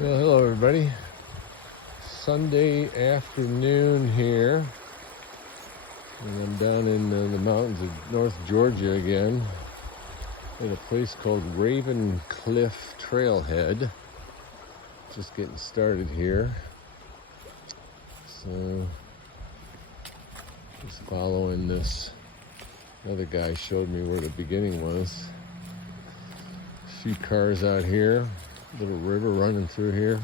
Well, hello everybody. Sunday afternoon here, and I'm down in the mountains of North Georgia again at a place called Raven Cliff Trailhead. Just getting started here, so just following this. Another guy showed me where the beginning was. A few cars out here. Little river running through here.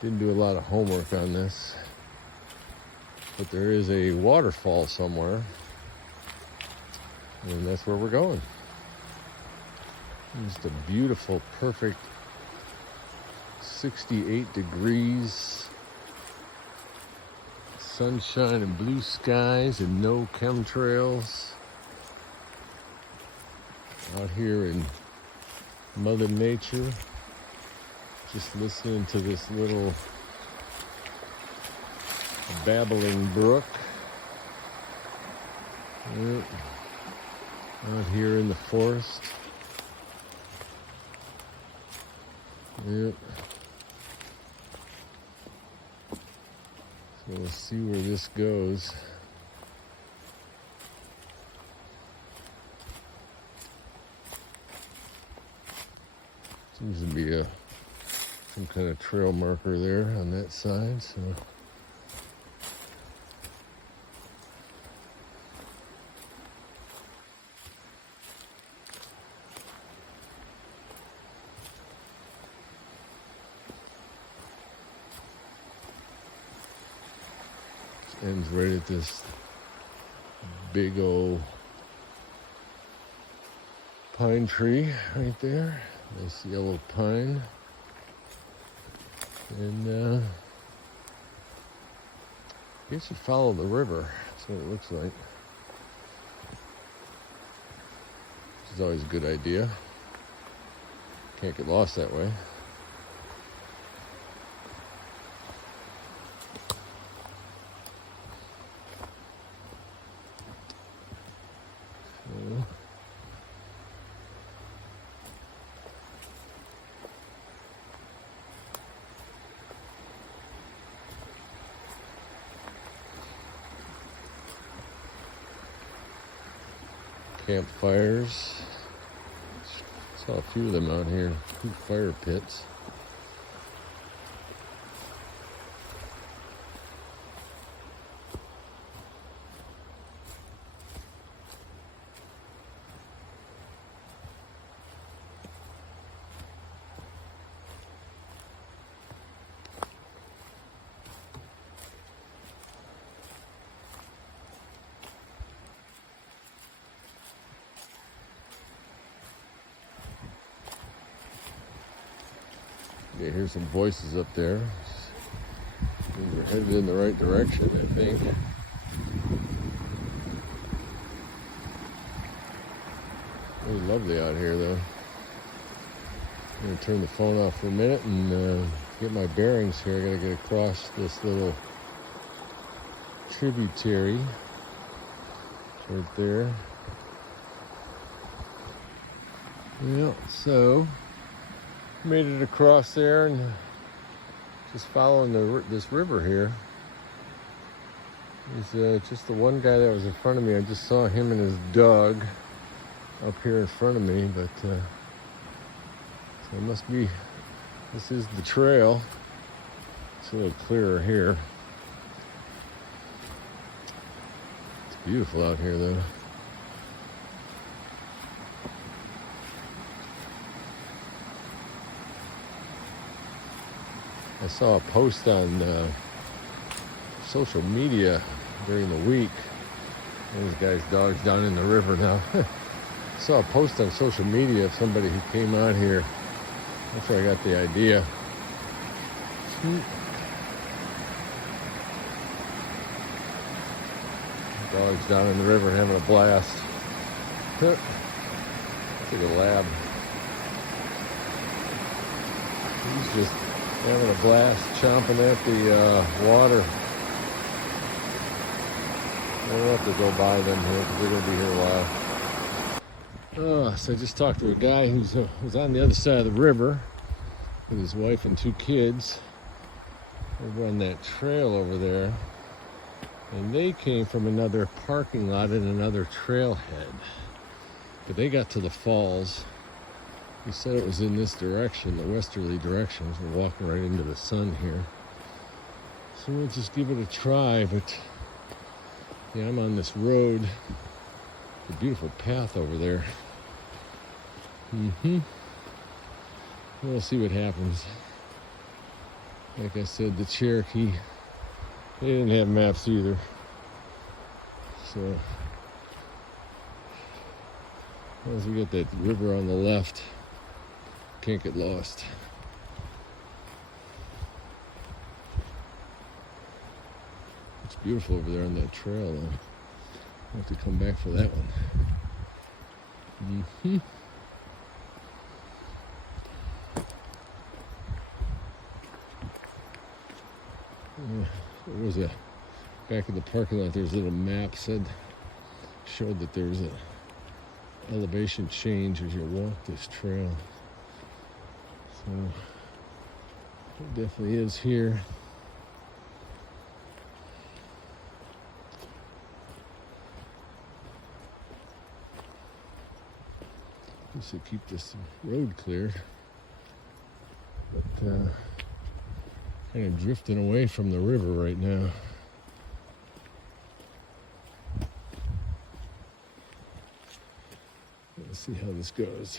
Didn't do a lot of homework on this, but there is a waterfall somewhere, and that's where we're going. Just a beautiful, perfect 68 degrees, sunshine and blue skies and no chemtrails out here in Mother Nature. Just listening to this little babbling brook. Yep. Out here in the forest. Yep. So we'll see where this goes. Seems to be some kind of trail marker there on that side, so it ends right at this big old pine tree right there. Nice yellow pine. And I guess you follow the river. That's what it looks like. Which is always a good idea. Can't get lost that way. So, campfires. Saw a few of them out here. 2 fire pits. Yeah, here's some voices up there. We're headed in the right direction, I think. Really lovely out here, though. I'm going to turn the phone off for a minute and get my bearings here. I got to get across this little tributary right there. Yeah, so made it across there and just following this river here. There's just the one guy that was in front of me. I just saw him and his dog up here in front of me, but so it must be, this is the trail. It's a little clearer here. It's beautiful out here though. I saw a post on social media during the week. This guy's dog's down in the river now. I saw a post on social media of somebody who came out here. That's where I got the idea. Dog's down in the river having a blast. It's like a lab. He's just having a blast, chomping at the water. I don't have to go by them here because they're going to be here a while. So I just talked to a guy who was on the other side of the river. with his wife and 2 kids over on that trail over there. And they came from another parking lot and another trailhead. But they got to the falls. He said it was in this direction, the westerly direction. We're walking right into the sun here. So we'll just give it a try. But yeah, I'm on this road. A beautiful path over there. We'll see what happens. Like I said, the Cherokee, they didn't have maps either. So, as we get that river on the left, can't get lost. It's beautiful over there on that trail, though. I'll have to come back for that one. There was a back of the parking lot. There's a little map showed that there was a elevation change as you walk this trail. So it definitely is here. Just to keep this road clear, but kind of drifting away from the river right now. Let's see how this goes.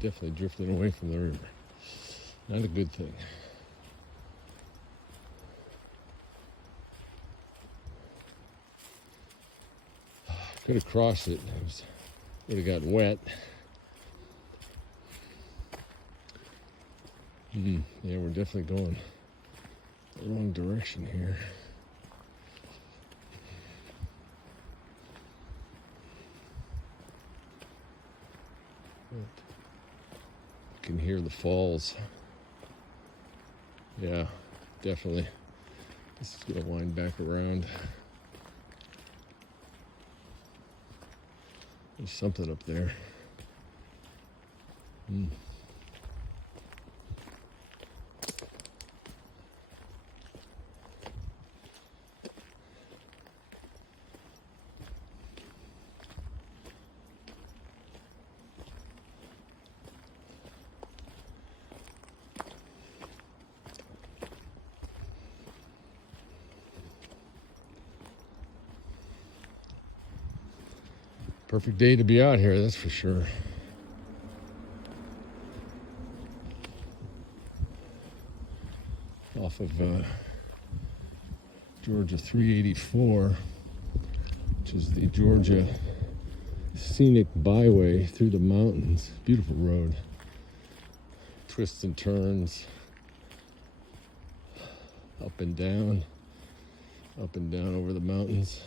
Definitely drifting away from the river. Not a good thing. Could have crossed it. Would have gotten wet. Yeah, we're definitely going the wrong direction here. But you can hear the falls. Yeah, definitely. This is going to wind back around. There's something up there. Perfect day to be out here, that's for sure. Off of Georgia 384, which is the Georgia Scenic Byway through the mountains. Beautiful road. Twists and turns. Up and down over the mountains.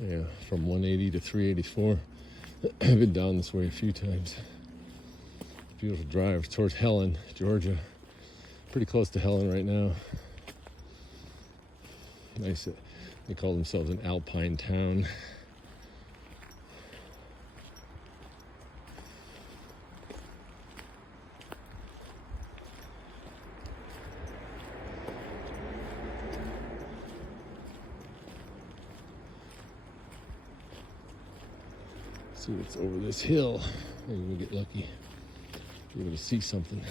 Yeah, from 180 to 384. I've been down this way a few times. Beautiful drive towards Helen, Georgia. Pretty close to Helen right now. Nice. They call themselves an alpine town. See what's over this hill. Maybe we'll get lucky. Be able to see something.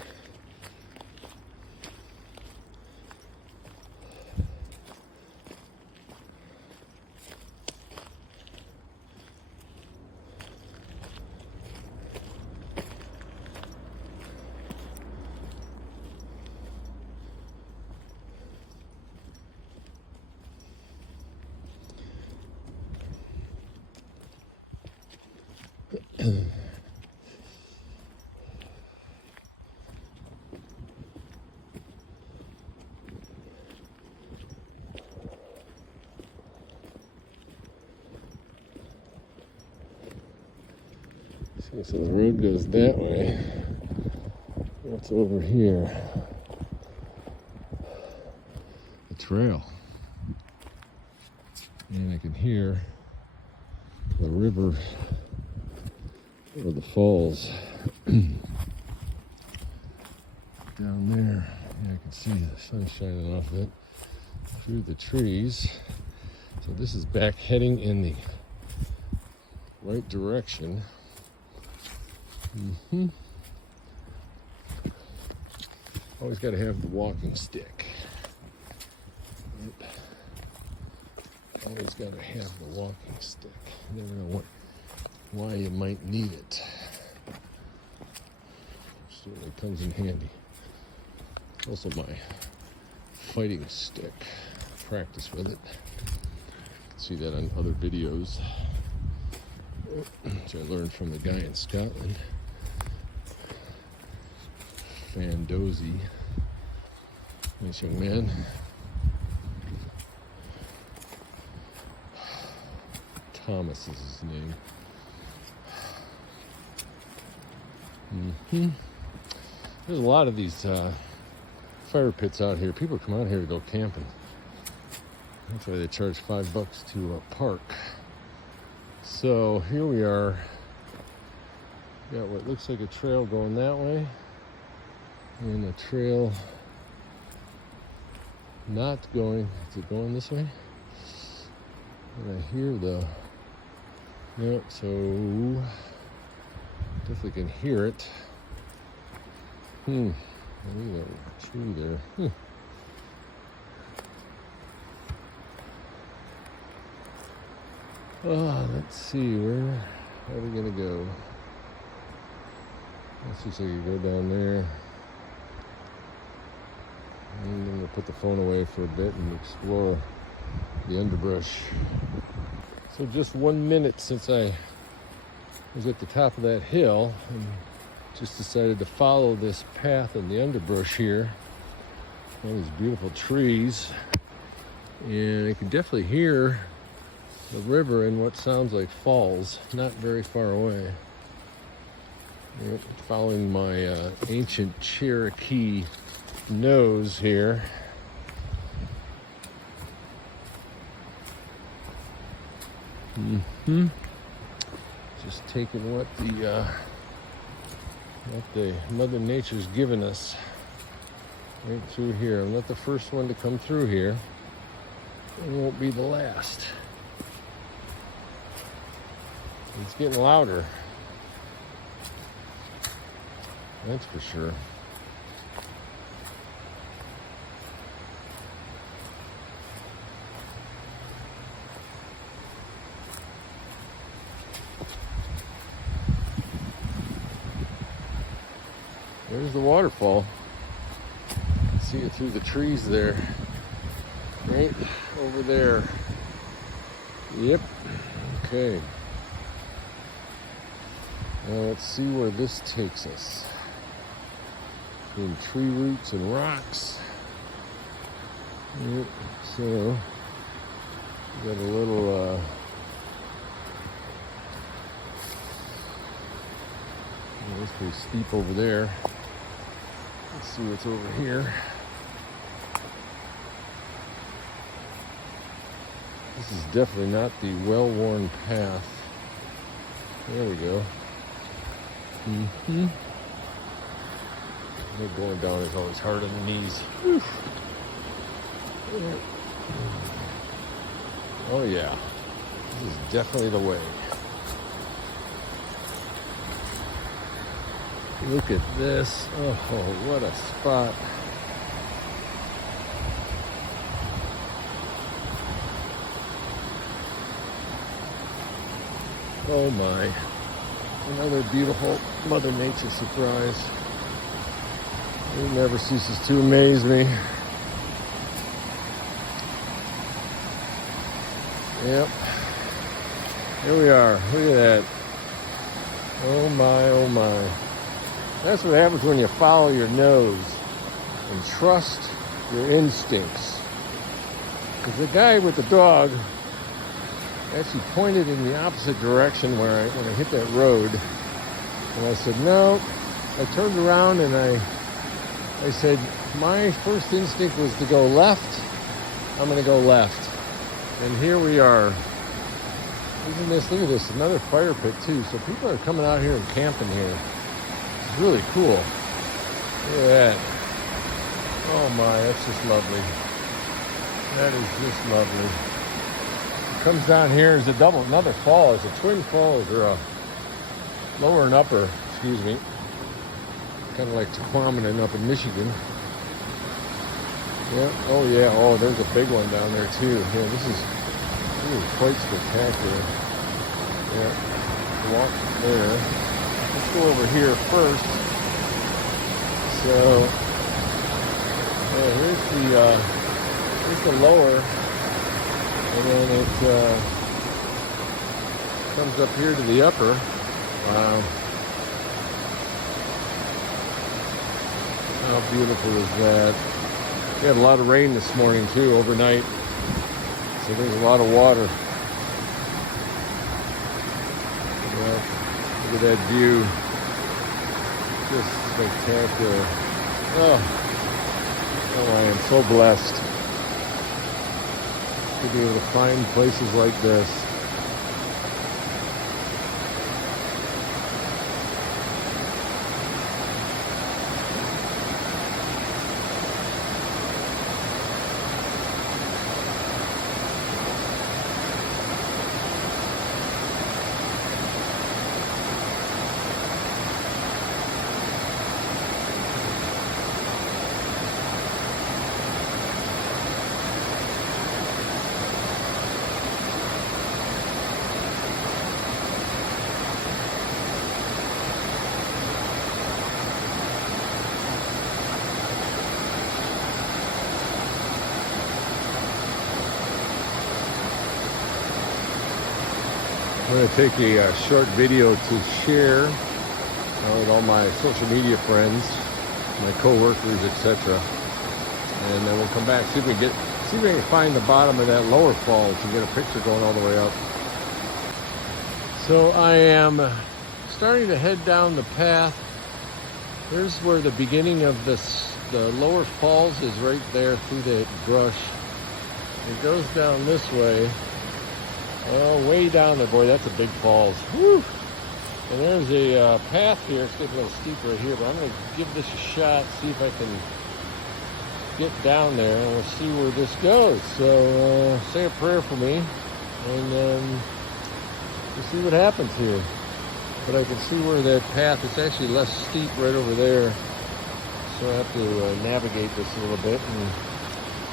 So the road goes that way. What's over here? A trail. And I can hear the river or the falls down there. Yeah, I can see the sun shining off it through the trees. So this is back heading in the right direction. Always got to have the walking stick. Yep. Always got to have the walking stick. You never know why you might need it. Certainly comes in handy. Also my fighting stick. Practice with it. See that on other videos, which I learned from the guy in Scotland, Fandozy. Nice young man. Thomas is his name. There's a lot of these fire pits out here. People come out here to go camping. That's why they charge $5 to park. So here we are. Got what looks like a trail going that way, and a trail not going. Is it going this way? And I hear the. Yep. So definitely can hear it. Look at that tree there. Let's see, where are we gonna go? Let's just say you go down there. And then we'll put the phone away for a bit and explore the underbrush. So just 1 minute since I was at the top of that hill and just decided to follow this path in the underbrush here. All these beautiful trees. And I can definitely hear the river in what sounds like falls, not very far away. Yep, following my ancient Cherokee nose here. Just taking what the Mother Nature's given us right through here. I'm not the first one to come through here. It won't be the last. It's getting louder. That's for sure. There's the waterfall. See it through the trees there. Right over there. Yep. Okay. Now let's see where this takes us. Between tree roots and rocks. Yep. So we got a little it's pretty steep over there. Let's see what's over here. This is definitely not the well-worn path. There we go. Going down is always hard on the knees. Oh yeah, this is definitely the way. Look at this. Oh, what a spot. Oh my. Another beautiful Mother Nature surprise. It never ceases to amaze me. Yep. Here we are. Look at that. Oh my, oh my. That's what happens when you follow your nose and trust your instincts. Because the guy with the dog actually pointed in the opposite direction when I hit that road. And I said, no. I turned around and I I said, my first instinct was to go left. I'm going to go left. And here we are. Isn't this, look at this, another fire pit too. So people are coming out here and camping here. It's really cool. Look at that. Oh my, that's just lovely. That is just lovely. It comes down here as another fall. It's a twin falls, or a lower and upper, excuse me. Kind of like Tequamanon up in Michigan. Yeah, oh yeah, oh there's a big one down there too. Yeah, this is really quite spectacular. Yeah, walk there. Let's go over here first. So, yeah, here's the lower, and then it comes up here to the upper. Wow. How beautiful is that? We had a lot of rain this morning too, overnight. So there's a lot of water. Look at that view. Just spectacular. Oh, I am so blessed to be able to find places like this. I'm going to take a short video to share with all my social media friends, my co-workers, etc. And then we'll come back, see if we can find the bottom of that lower fall to get a picture going all the way up. So I am starting to head down the path. Here's where the beginning of the lower falls is, right there through the brush. It goes down this way. Oh, way down there, boy, that's a big falls. Whew. And there's a path here. It's getting a little steep right here, but I'm going to give this a shot, see if I can get down there, and we'll see where this goes. So say a prayer for me, and we'll see what happens here. But I can see where that path, it's actually less steep right over there. So I have to navigate this a little bit and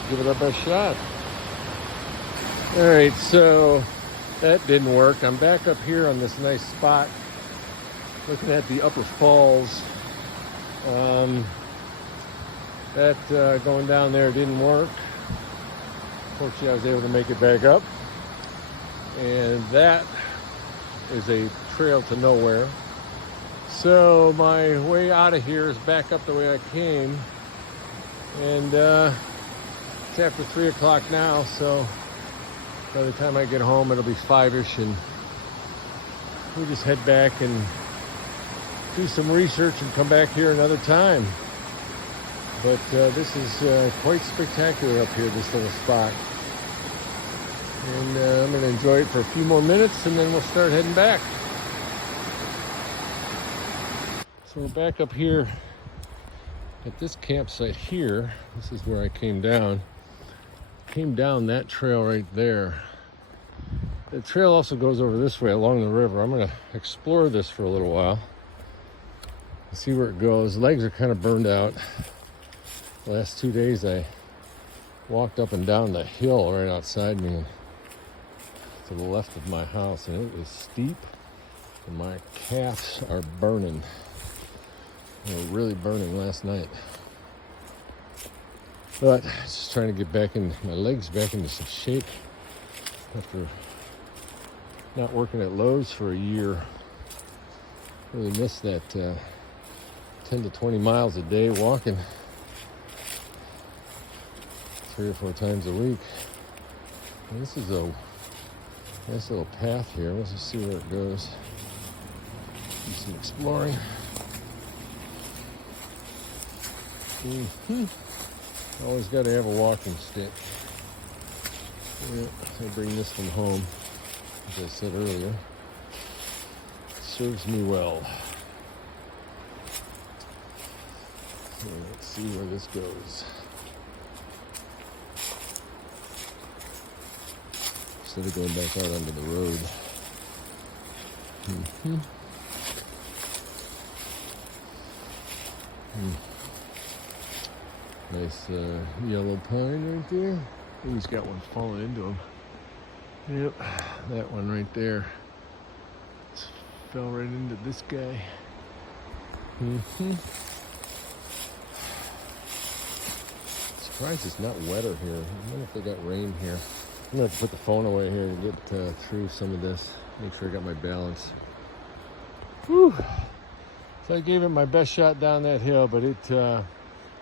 give it our best shot. All right, so that didn't work. I'm back up here on this nice spot, looking at the upper falls. Going down there didn't work. Fortunately, I was able to make it back up. And that is a trail to nowhere. So my way out of here is back up the way I came. And it's after 3 o'clock now, so by the time I get home, it'll be 5-ish, and we'll just head back and do some research and come back here another time. But this is quite spectacular up here, this little spot. And I'm going to enjoy it for a few more minutes, and then we'll start heading back. So we're back up here at this campsite here. This is where I came down. Came down that trail right there. The trail also goes over this way along the river. I'm going to explore this for a little while. See where it goes. Legs are kind of burned out. The last 2 days I walked up and down the hill right outside me to the left of my house, and it was steep, and my calves are burning. They were really burning last night. But just trying to get my legs back into some shape after not working at Lowe's for a year. Really missed that 10 to 20 miles a day walking 3 or 4 times a week. And this is a nice little path here. Let's just see where it goes. Do some exploring. Always got to have a walking stick. Yeah, I bring this from home, as I said earlier. It serves me well. So let's see where this goes. Instead of going back out onto the road. Nice yellow pine right there. He's got one falling into him. Yep, that one right there. Just fell right into this guy. Surprised it's not wetter here. I wonder if they got rain here. I'm gonna have to put the phone away here to get through some of this. Make sure I got my balance. Whew. So I gave it my best shot down that hill, but it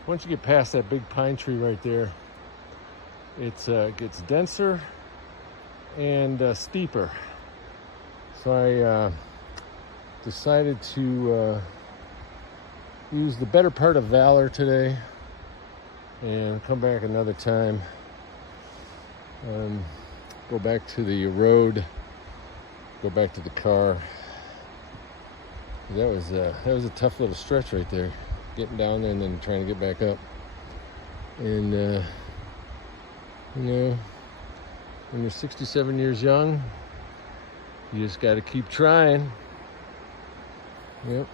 once you get past that big pine tree right there, it gets denser and steeper. So I decided to use the better part of valor today and come back another time. Go back to the road, go back to the car. That was a tough little stretch right there, getting down there and then trying to get back up. And you know, when you're 67 years young, you just got to keep trying. Yep.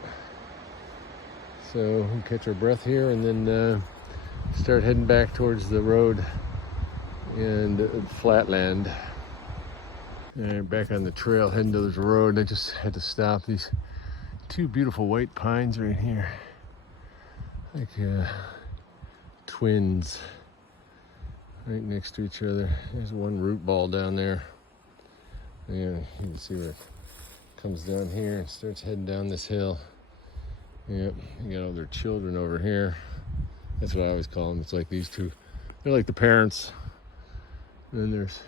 So we catch our breath here and then start heading back towards the road and flatland. And back on the trail, heading to the road. I just had to stop. These two beautiful white pines right here, like twins, right next to each other. There's one root ball down there. Yeah, you can see where it comes down here and starts heading down this hill. Yep, you got all their children over here. That's what I always call them. It's like these two. They're like the parents. And then there's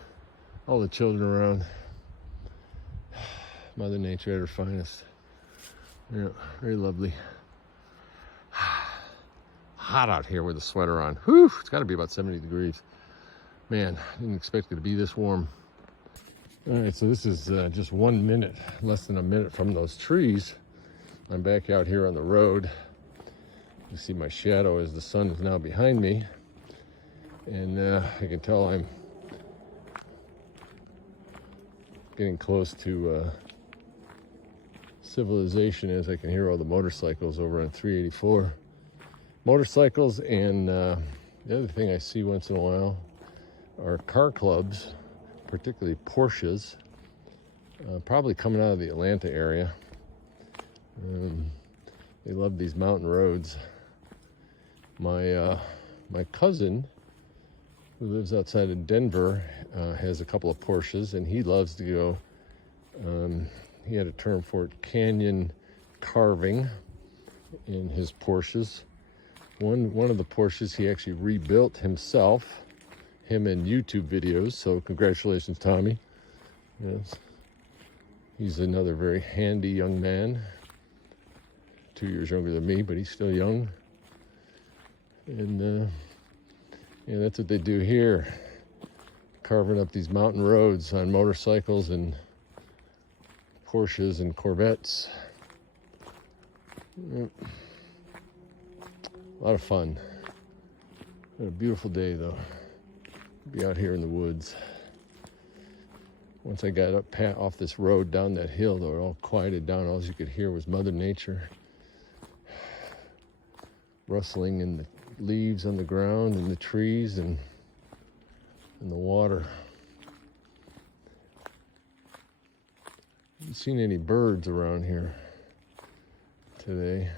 all the children around. Mother Nature at her finest. Yeah, very lovely. Hot out here with a sweater on. Whew, it's got to be about 70 degrees. Man, I didn't expect it to be this warm. All right, so this is just 1 minute, less than a minute from those trees. I'm back out here on the road. You see my shadow as the sun is now behind me. And I can tell I'm getting close to civilization as I can hear all the motorcycles over on 384. Motorcycles, and the other thing I see once in a while are car clubs, particularly Porsches, probably coming out of the Atlanta area. They love these mountain roads. My cousin, who lives outside of Denver, has a couple of Porsches, and he loves to go, he had a term for it, canyon carving in his Porsches. One of the Porsches he actually rebuilt himself, him in YouTube videos, so congratulations, Tommy. Yes. He's another very handy young man, 2 years younger than me, but he's still young. And yeah, that's what they do here, carving up these mountain roads on motorcycles and Porsches and Corvettes. Yep. A lot of fun. What a beautiful day, though. Be out here in the woods. Once I got up off this road down that hill, though, it all quieted down. All you could hear was Mother Nature rustling in the leaves on the ground and the trees and the water. Haven't seen any birds around here today.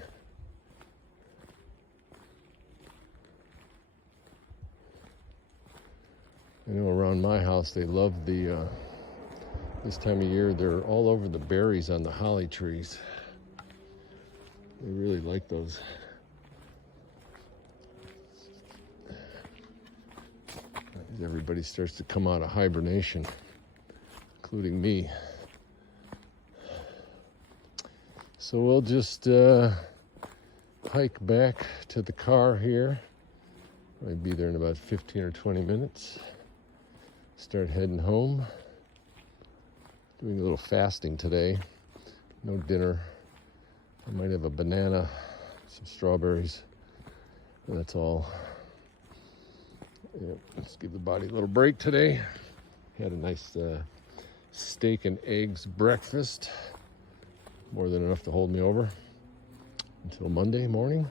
I know around my house they love this time of year, they're all over the berries on the holly trees. They really like those. As everybody starts to come out of hibernation, including me. So we'll just hike back to the car here. I'll be there in about 15 or 20 minutes. Start heading home. Doing a little fasting today. No dinner. I might have a banana, some strawberries, and that's all. Yeah, let's give the body a little break today. Had a nice steak and eggs breakfast. More than enough to hold me over until Monday morning.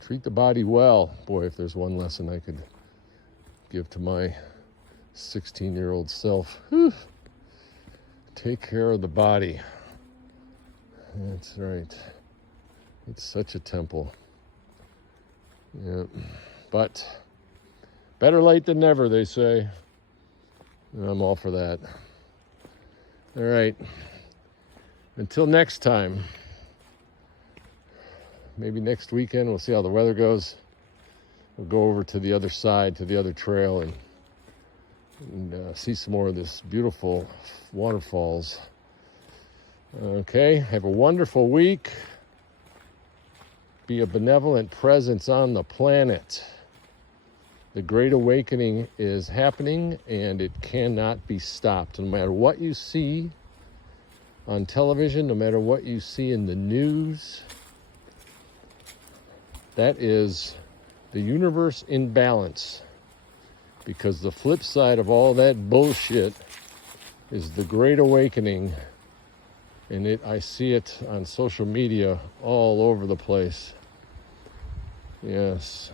Treat the body well. Boy, if there's one lesson I could give to my 16-year-old self. Whew. Take care of the body. That's right. It's such a temple. Yeah. But better late than never, they say. And I'm all for that. All right. Until next time. Maybe next weekend, we'll see how the weather goes. We'll go over to the other side, to the other trail, and see some more of this beautiful waterfalls. Okay, have a wonderful week. Be a benevolent presence on the planet. The Great Awakening is happening, and it cannot be stopped. No matter what you see on television, no matter what you see in the news, that is the universe in balance. Because the flip side of all that bullshit is the Great Awakening. And I see it on social media all over the place. Yes.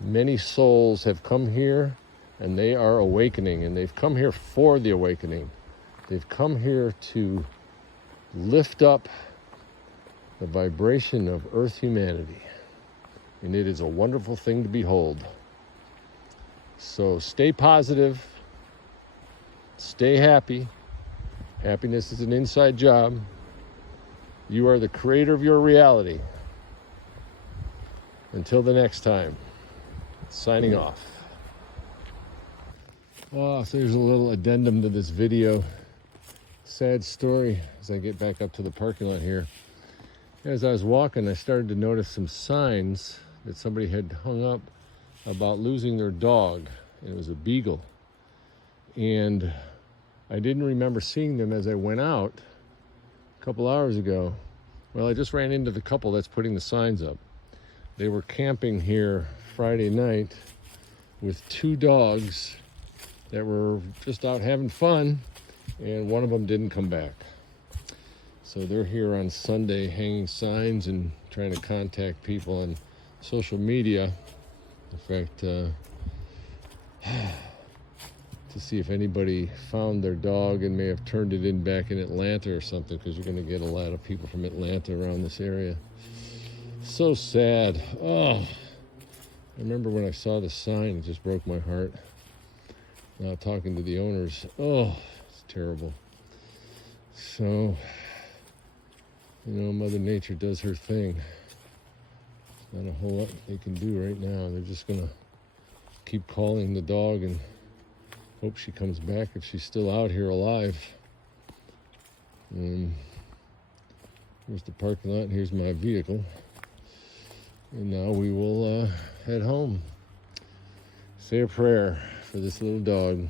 Many souls have come here and they are awakening. And they've come here for the awakening. They've come here to lift up the vibration of Earth humanity. And it is a wonderful thing to behold. So stay positive, stay happy. Happiness is an inside job. You are the creator of your reality. Until the next time, signing off. Oh, so there's a little addendum to this video. Sad story as I get back up to the parking lot here. As I was walking, I started to notice some signs that somebody had hung up about losing their dog, and it was a beagle. And I didn't remember seeing them as I went out a couple hours ago. Well, I just ran into the couple that's putting the signs up. They were camping here Friday night with two dogs that were just out having fun, and one of them didn't come back. So they're here on Sunday hanging signs and trying to contact people on social media. In fact, to see if anybody found their dog and may have turned it in back in Atlanta or something, because you're going to get a lot of people from Atlanta around this area. So sad. Oh, I remember when I saw the sign, it just broke my heart. Now talking to the owners, oh, it's terrible. So, Mother Nature does her thing. Not a whole lot they can do right now. They're just going to keep calling the dog and hope she comes back if she's still out here alive. Here's the parking lot, and here's my vehicle. And now we will head home. Say a prayer for this little dog.